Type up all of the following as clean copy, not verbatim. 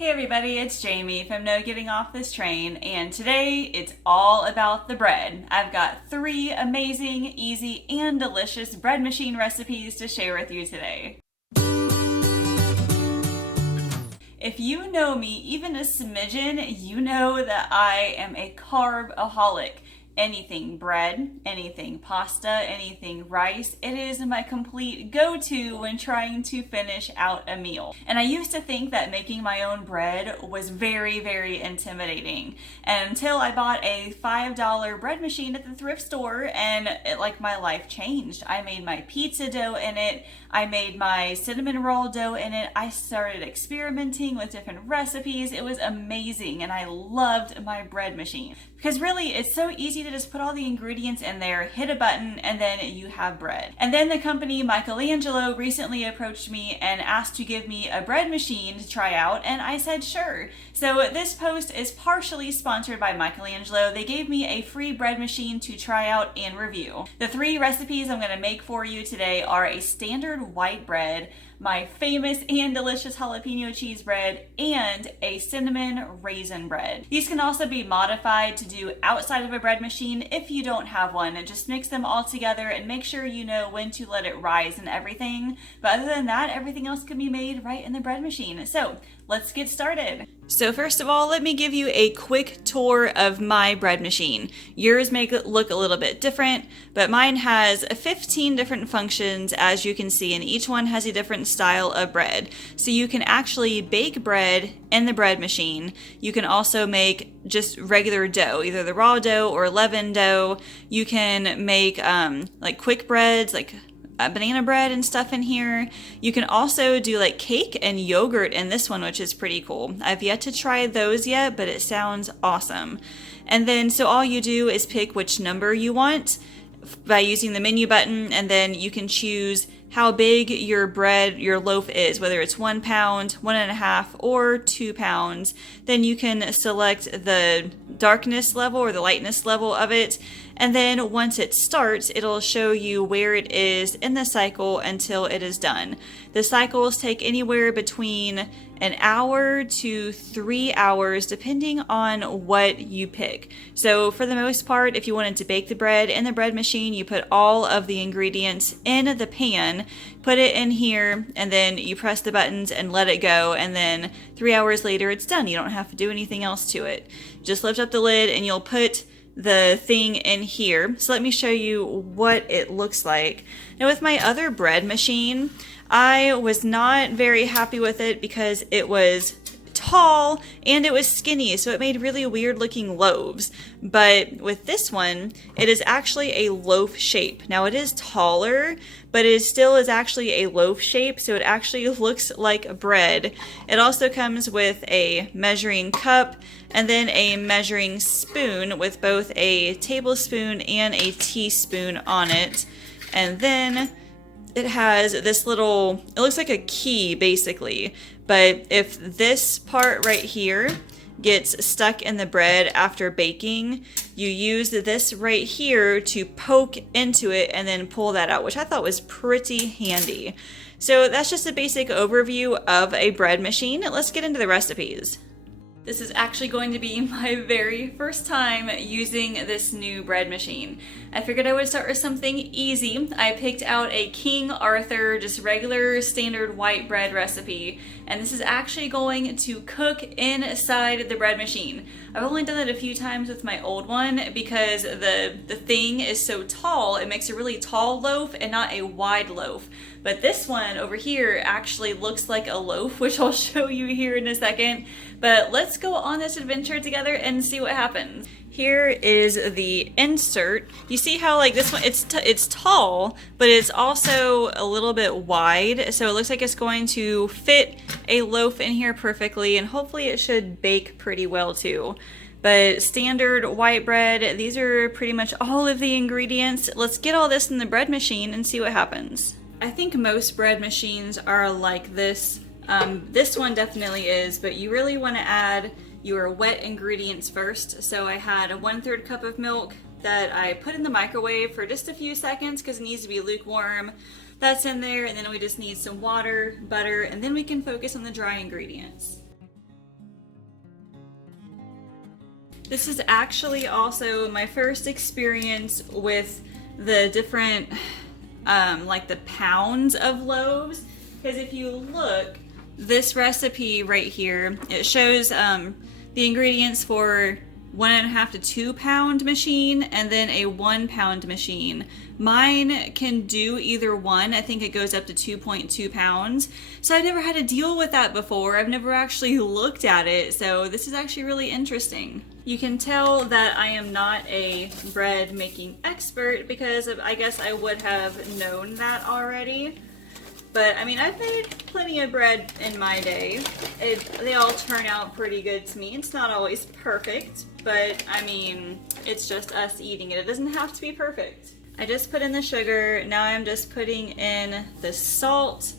Hey everybody, it's Jamie from No Getting Off This Train, and today it's all about the bread. I've got 3 amazing, easy, and delicious bread machine recipes to share with you today. If you know me even a smidgen, you know that I am a carb-aholic. Anything bread, anything pasta, anything rice, it is my complete go-to when trying to finish out a meal. And I used to think that making my own bread was very, very intimidating. And until I bought a $5 bread machine at the thrift store, and my life changed. I made my pizza dough in it, I made my cinnamon roll dough in it, I started experimenting with different recipes. It was amazing, and I loved my bread machine. Because really, it's so easy to just put all the ingredients in there, hit a button, and then you have bread. And then the company Michelangelo recently approached me and asked to give me a bread machine to try out, and I said sure. So this post is partially sponsored by Michelangelo. They gave me a free bread machine to try out and review. The 3 recipes I'm going to make for you today are a standard white bread, my famous and delicious jalapeno cheese bread, and a cinnamon raisin bread. These can also be modified to do outside of a bread machine if you don't have one, and just mix them all together and make sure you know when to let it rise and everything. But other than that, everything else can be made right in the bread machine. So let's get started. So first of all, let me give you a quick tour of my bread machine. Yours may look a little bit different, but mine has 15 different functions, as you can see, and each one has a different style of bread. So you can actually bake bread in the bread machine. You can also make just regular dough, either the raw dough or leavened dough. You can make like quick breads, like banana bread and stuff in here. You can also do like cake and yogurt in this one, which is pretty cool. I've yet to try those yet, but it sounds awesome. And then so all you do is pick which number you want by using the menu button, and then you can choose how big your loaf is, whether it's 1 pound, 1.5, or 2 pounds. Then you can select the darkness level or the lightness level of it. And then once it starts, it'll show you where it is in the cycle until it is done. The cycles take anywhere between an hour to 3 hours, depending on what you pick. So for the most part, if you wanted to bake the bread in the bread machine, you put all of the ingredients in the pan, put it in here, and then you press the buttons and let it go. And then 3 hours later, it's done. You don't have to do anything else to it. Just lift up the lid and you'll put the thing in here. So let me show you what it looks like. Now with my other bread machine, I was not very happy with it because it was tall and it was skinny, so it made really weird looking loaves. But with this one, it is actually a loaf shape. Now it is taller, but it still is actually a loaf shape, so it actually looks like bread. It also comes with a measuring cup and then a measuring spoon with both a tablespoon and a teaspoon on it. And then it has this little, it looks like a key basically, but if this part right here gets stuck in the bread after baking, you use this right here to poke into it and then pull that out, which I thought was pretty handy. So that's just a basic overview of a bread machine. Let's get into the recipes. This is actually going to be my very first time using this new bread machine. I figured I would start with something easy. I picked out a King Arthur, just regular standard white bread recipe, and this is actually going to cook inside the bread machine. I've only done it a few times with my old one because the thing is so tall, it makes a really tall loaf and not a wide loaf. But this one over here actually looks like a loaf, which I'll show you here in a second. But let's go on this adventure together and see what happens. Here is the insert. You see how like this one, it's tall, but it's also a little bit wide. So it looks like it's going to fit a loaf in here perfectly, and hopefully it should bake pretty well too. But standard white bread, these are pretty much all of the ingredients. Let's get all this in the bread machine and see what happens. I think most bread machines are like this. This one definitely is, but you really want to add your wet ingredients first. So I had a 1/3 cup of milk that I put in the microwave for just a few seconds because it needs to be lukewarm. That's in there, and then we just need some water, butter, and then we can focus on the dry ingredients. This is actually also my first experience with the different, like the pounds of loaves. Because if you look, this recipe right here, it shows the ingredients for 1.5 to 2 pound machine and then a 1 pound machine. Mine can do either one. I think it goes up to 2.2 pounds. So I've never had to deal with that before. I've never actually looked at it. So this is actually really interesting. You can tell that I am not a bread making expert because I guess I would have known that already. But I mean, I've made plenty of bread in my day. They all turn out pretty good to me. It's not always perfect, but I mean, it's just us eating it. It doesn't have to be perfect. I just put in the sugar. Now I'm just putting in the salt,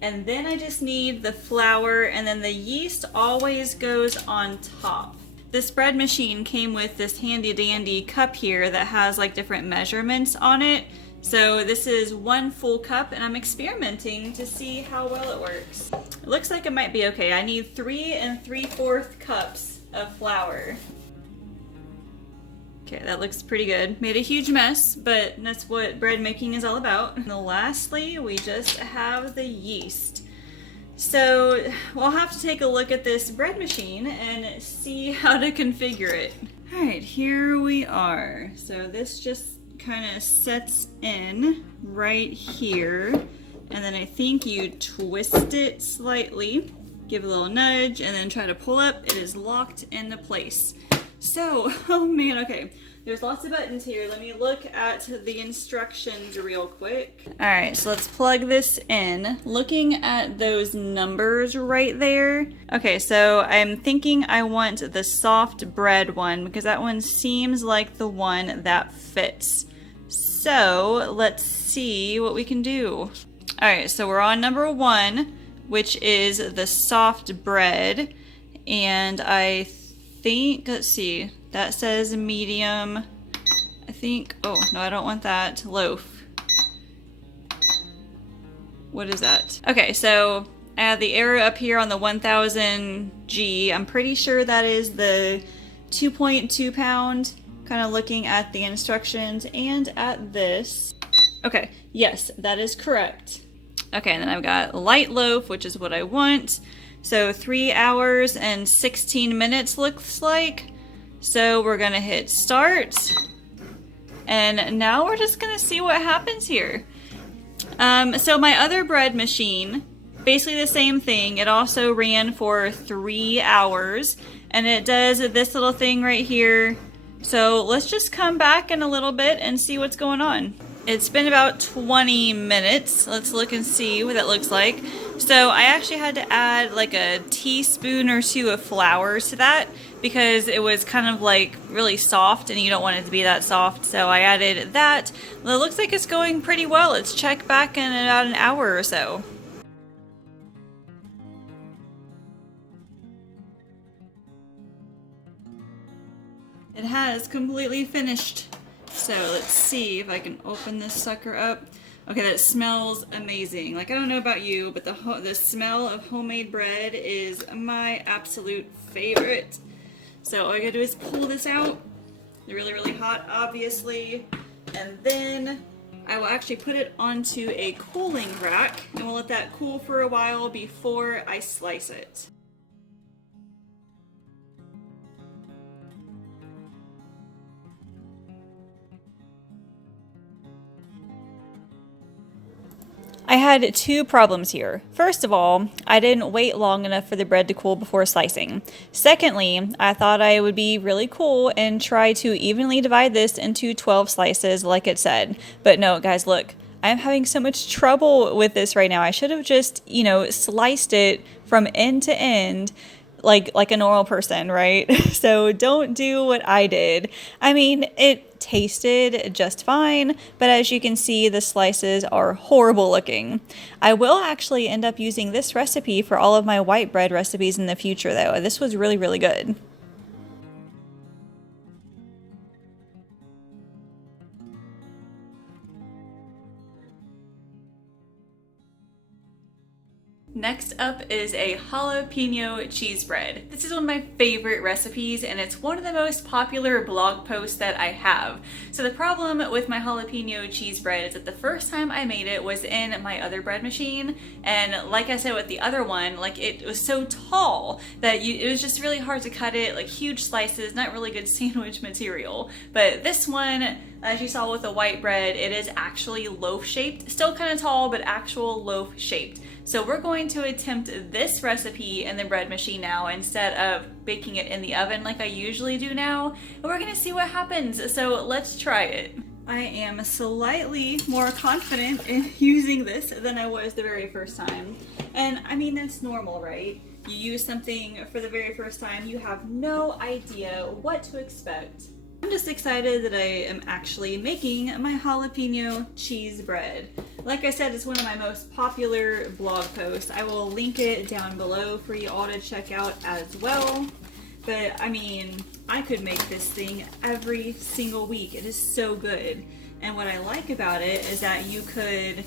and then I just need the flour, and then the yeast always goes on top. This bread machine came with this handy dandy cup here that has like different measurements on it. So this is 1 full cup, and I'm experimenting to see how well it works. It looks like it might be okay. I need 3 3/4 cups of flour. Okay, that looks pretty good. Made a huge mess, but that's what bread making is all about. And lastly, we just have the yeast. So we'll have to take a look at this bread machine and see how to configure it. All right, here we are. So this just kind of sets in right here, and then I think you twist it slightly, give a little nudge, and then try to pull up. It is locked into place. So, oh man, okay, there's lots of buttons here. Let me look at the instructions real quick. All right, so let's plug this in. Looking at those numbers right there. Okay, so I'm thinking I want the soft bread one because that one seems like the one that fits. So let's see what we can do. All right, so we're on number 1, which is the soft bread. And I think, let's see, that says medium. I think, oh no, I don't want that. Loaf. What is that? Okay, so I have the arrow up here on the 1000G. I'm pretty sure that is the 2.2 pound. Kind of looking at the instructions and at this. Okay, yes, that is correct. Okay, and then I've got light loaf, which is what I want. So 3 hours and 16 minutes looks like. So we're gonna hit start. And now we're just gonna see what happens here. So my other bread machine, basically the same thing. It also ran for 3 hours, and it does this little thing right here. So let's just come back in a little bit and see what's going on. It's been about 20 minutes. Let's look and see what that looks like. So I actually had to add like a teaspoon or 2 of flour to that because it was kind of like really soft and you don't want it to be that soft. So I added that. Well, it looks like it's going pretty well. Let's check back in about an hour or so. It has completely finished. So let's see if I can open this sucker up. Okay, that smells amazing. Like, I don't know about you, but the smell of homemade bread is my absolute favorite. So all I gotta do is pull this out. They're really, really hot, obviously. And then I will actually put it onto a cooling rack and we'll let that cool for a while before I slice it. I had 2 problems here. First of all, I didn't wait long enough for the bread to cool before slicing. Secondly, I thought I would be really cool and try to evenly divide this into 12 slices like it said. But no, guys, look, I'm having so much trouble with this right now. I should have just, sliced it from end to end like a normal person, right? So don't do what I did. I mean, it tasted just fine, but as you can see, the slices are horrible looking. I will actually end up using this recipe for all of my white bread recipes in the future though. This was really, really good. Next up is a jalapeno cheese bread. This is one of my favorite recipes and it's one of the most popular blog posts that I have. So the problem with my jalapeno cheese bread is that the first time I made it was in my other bread machine, and like I said with the other one, like it was so tall that it was just really hard to cut it, like huge slices, not really good sandwich material. But this one, as you saw with the white bread, it is actually loaf shaped, still kind of tall, but actual loaf shaped. So we're going to attempt this recipe in the bread machine now instead of baking it in the oven like I usually do now, and we're gonna see what happens. So let's try it. I am slightly more confident in using this than I was the very first time. And I mean, that's normal, right? You use something for the very first time, you have no idea what to expect. I'm just excited that I am actually making my jalapeno cheese bread. Like I said, it's one of my most popular blog posts. I will link it down below for you all to check out as well. But I mean, I could make this thing every single week. It is so good. And what I like about it is that you could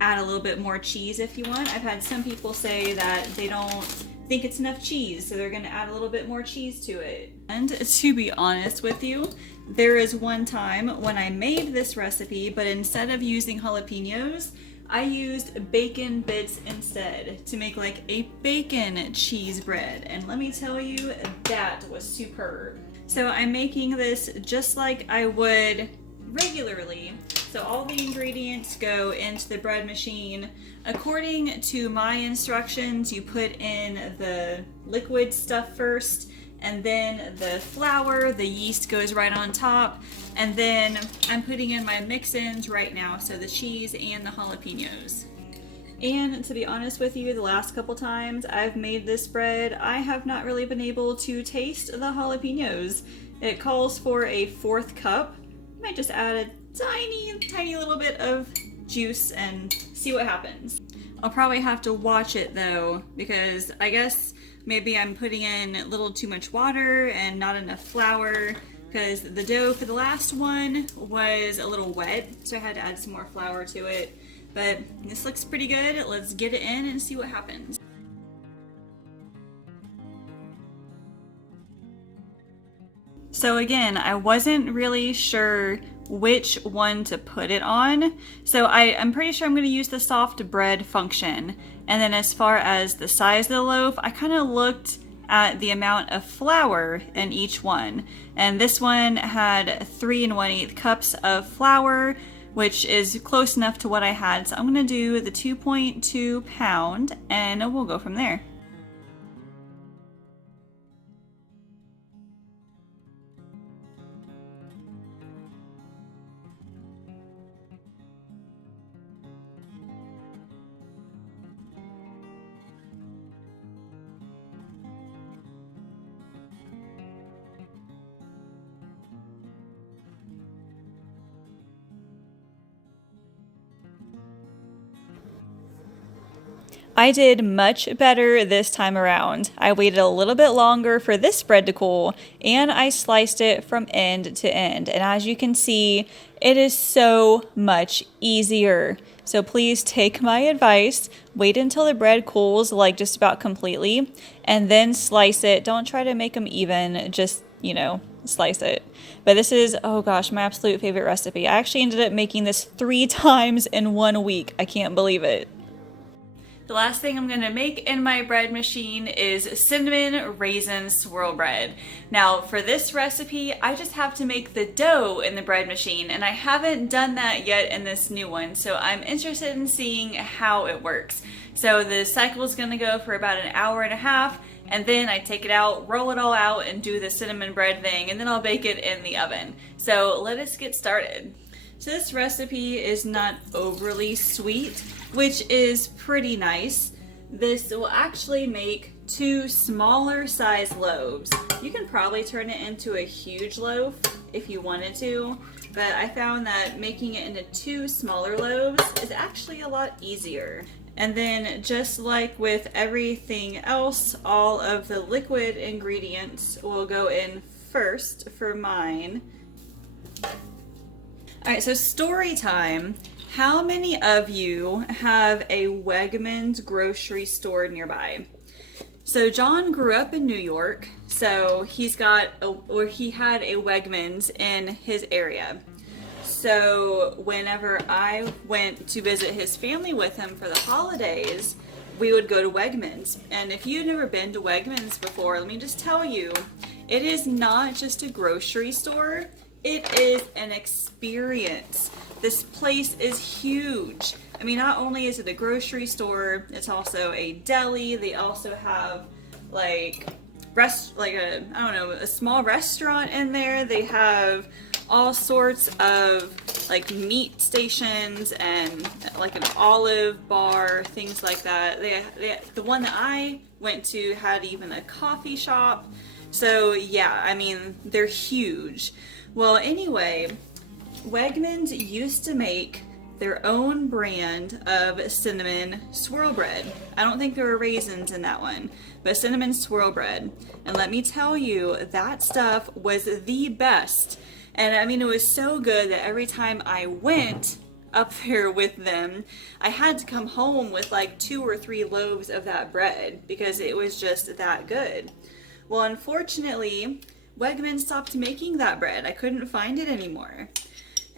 add a little bit more cheese if you want. I've had some people say that they don't think it's enough cheese, so they're gonna add a little bit more cheese to it. And to be honest with you, there is one time when I made this recipe, but instead of using jalapenos, I used bacon bits instead to make like a bacon cheese bread. And let me tell you, that was superb. So I'm making this just like I would regularly. So all the ingredients go into the bread machine. According to my instructions, you put in the liquid stuff first, and then the flour, the yeast goes right on top, and then I'm putting in my mix-ins right now, so the cheese and the jalapenos. And to be honest with you, the last couple times I've made this bread, I have not really been able to taste the jalapenos. It calls for a 1/4 cup. I might just add a tiny little bit of juice and see what happens. I'll probably have to watch it though, because I guess maybe I'm putting in a little too much water and not enough flour, because the dough for the last one was a little wet, so I had to add some more flour to it. But this looks pretty good. Let's get it in and see what happens. So again, I wasn't really sure which one to put it on. So I'm pretty sure I'm going to use the soft bread function. And then as far as the size of the loaf, I kind of looked at the amount of flour in each one. And this one had 3 1/8 cups of flour, which is close enough to what I had. So I'm going to do the 2.2 pound and we'll go from there. I did much better this time around. I waited a little bit longer for this bread to cool, and I sliced it from end to end. And as you can see, it is so much easier. So please take my advice, wait until the bread cools like just about completely, and then slice it. Don't try to make them even, just, you know, slice it. But this is, oh gosh, my absolute favorite recipe. I actually ended up making this 3 times in 1 week. I can't believe it. The last thing I'm gonna make in my bread machine is cinnamon raisin swirl bread. Now for this recipe, I just have to make the dough in the bread machine, and I haven't done that yet in this new one, so I'm interested in seeing how it works. So the cycle is gonna go for about 1.5 hours, and then I take it out, roll it all out, and do the cinnamon bread thing, and then I'll bake it in the oven. So let us get started. So this recipe is not overly sweet, which is pretty nice. This will actually make 2 smaller size loaves. You can probably turn it into a huge loaf if you wanted to, but I found that making it into 2 smaller loaves is actually a lot easier. And then just like with everything else, all of the liquid ingredients will go in first for mine. Alright, so story time. How many of you have a Wegmans grocery store nearby? So John grew up in New York, so he had a Wegmans in his area. So whenever I went to visit his family with him for the holidays, we would go to Wegmans. And if you've never been to Wegmans before, let me just tell you, it is not just a grocery store, it is an experience. This place is huge. I mean, not only is it a grocery store, it's also a deli. They also have like a small restaurant in there. They have all sorts of like meat stations and like an olive bar, things like that. The one that I went to had even a coffee shop. So yeah, I mean, they're huge. Well, anyway, Wegmans used to make their own brand of cinnamon swirl bread. I don't think there were raisins in that one, but cinnamon swirl bread. And let me tell you, that stuff was the best. And I mean, it was so good that every time I went up there with them, I had to come home with like 2 or 3 loaves of that bread because it was just that good. Well, unfortunately, Wegmans stopped making that bread. I couldn't find it anymore.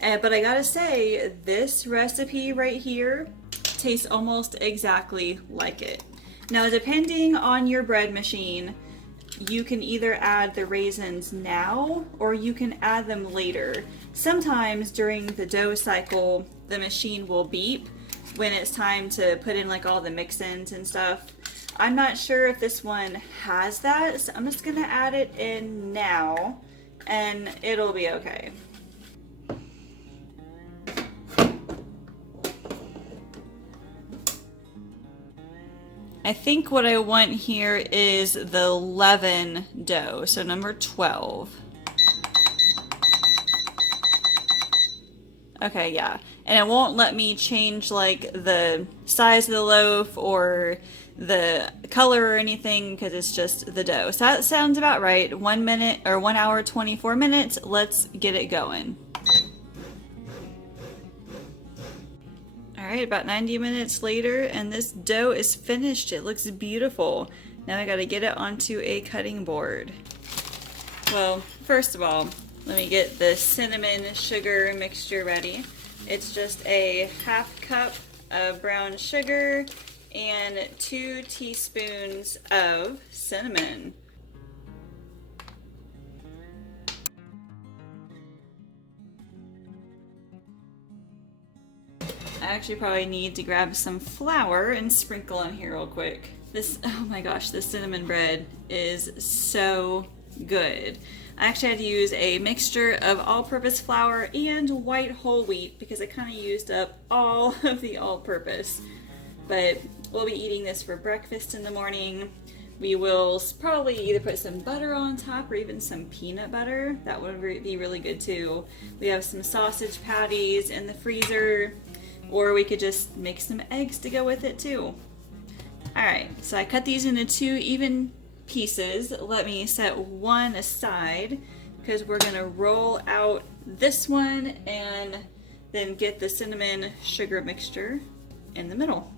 But I gotta say, this recipe right here tastes almost exactly like it. Now, depending on your bread machine, you can either add the raisins now or you can add them later. Sometimes during the dough cycle, the machine will beep when it's time to put in like all the mix-ins and stuff. I'm not sure if this one has that, so I'm just gonna add it in now and it'll be okay. I think what I want here is the leaven dough, so number 12. Okay, yeah. And it won't let me change like the size of the loaf or the color or anything because it's just the dough. So that sounds about right. 1 minute or 1 hour, 24 minutes. Let's get it going. Alright, about 90 minutes later, and this dough is finished. It looks beautiful. Now I gotta get it onto a cutting board. Well, first of all, let me get the cinnamon sugar mixture ready. It's just a 1/2 cup of brown sugar and 2 teaspoons of cinnamon. I actually probably need to grab some flour and sprinkle on here real quick. Oh my gosh, this cinnamon bread is so good. I actually had to use a mixture of all-purpose flour and white whole wheat because I kind of used up all of the all-purpose. But we'll be eating this for breakfast in the morning. We will probably either put some butter on top or even some peanut butter. That would be really good too. We have some sausage patties in the freezer. Or we could just make some eggs to go with it too. Alright, so I cut these into 2 even pieces. Let me set one aside because we're going to roll out this one and then get the cinnamon sugar mixture in the middle.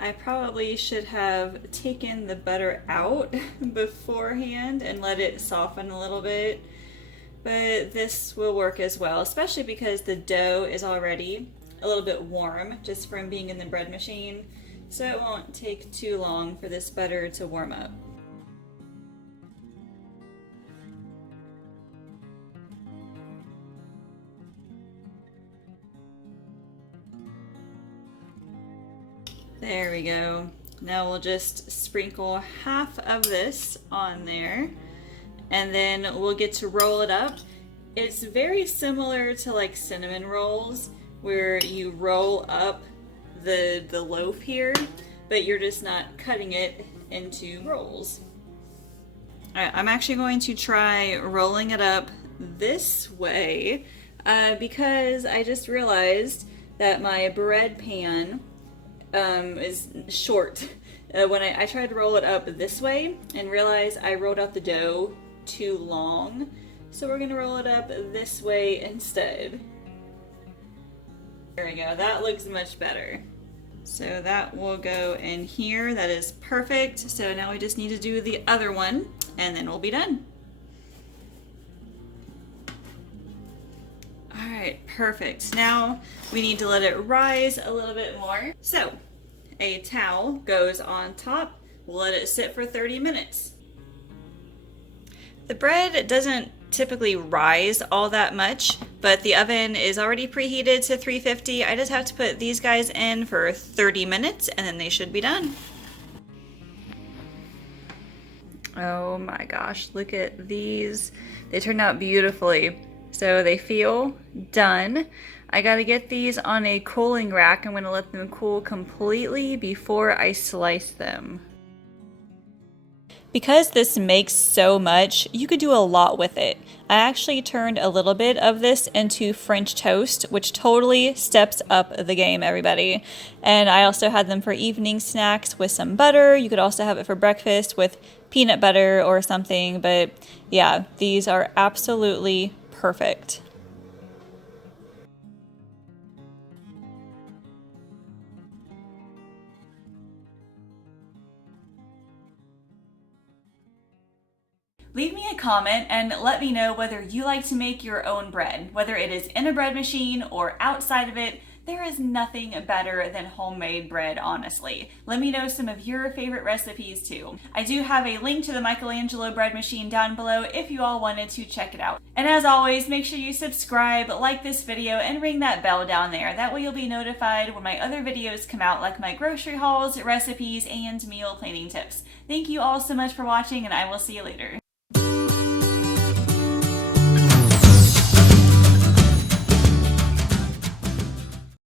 I probably should have taken the butter out beforehand and let it soften a little bit, but this will work as well, especially because the dough is already a little bit warm just from being in the bread machine, so it won't take too long for this butter to warm up. There we go. Now we'll just sprinkle half of this on there and then we'll get to roll it up. It's very similar to like cinnamon rolls where you roll up the loaf here, but you're just not cutting it into rolls. Alright, I'm actually going to try rolling it up this way because I just realized that my bread pan is short. When I tried to roll it up this way and realized I rolled out the dough too long. So we're gonna roll it up this way instead. There we go, that looks much better. So that will go in here, that is perfect. So now we just need to do the other one and then we'll be done. All right, perfect. Now we need to let it rise a little bit more. So a towel goes on top. We'll let it sit for 30 minutes. The bread doesn't typically rise all that much, but the oven is already preheated to 350. I just have to put these guys in for 30 minutes and then they should be done. Oh my gosh, look at these. They turned out beautifully. So they feel done. I gotta get these on a cooling rack. I'm gonna let them cool completely before I slice them. Because this makes so much, you could do a lot with it. I actually turned a little bit of this into French toast, which totally steps up the game, everybody. And I also had them for evening snacks with some butter. You could also have it for breakfast with peanut butter or something. But yeah, these are absolutely perfect. Leave me a comment and let me know whether you like to make your own bread, whether it is in a bread machine or outside of it. There is nothing better than homemade bread, honestly. Let me know some of your favorite recipes too. I do have a link to the Michelangelo bread machine down below if you all wanted to check it out. And as always, make sure you subscribe, like this video, and ring that bell down there. That way you'll be notified when my other videos come out, like my grocery hauls, recipes, and meal planning tips. Thank you all so much for watching, and I will see you later.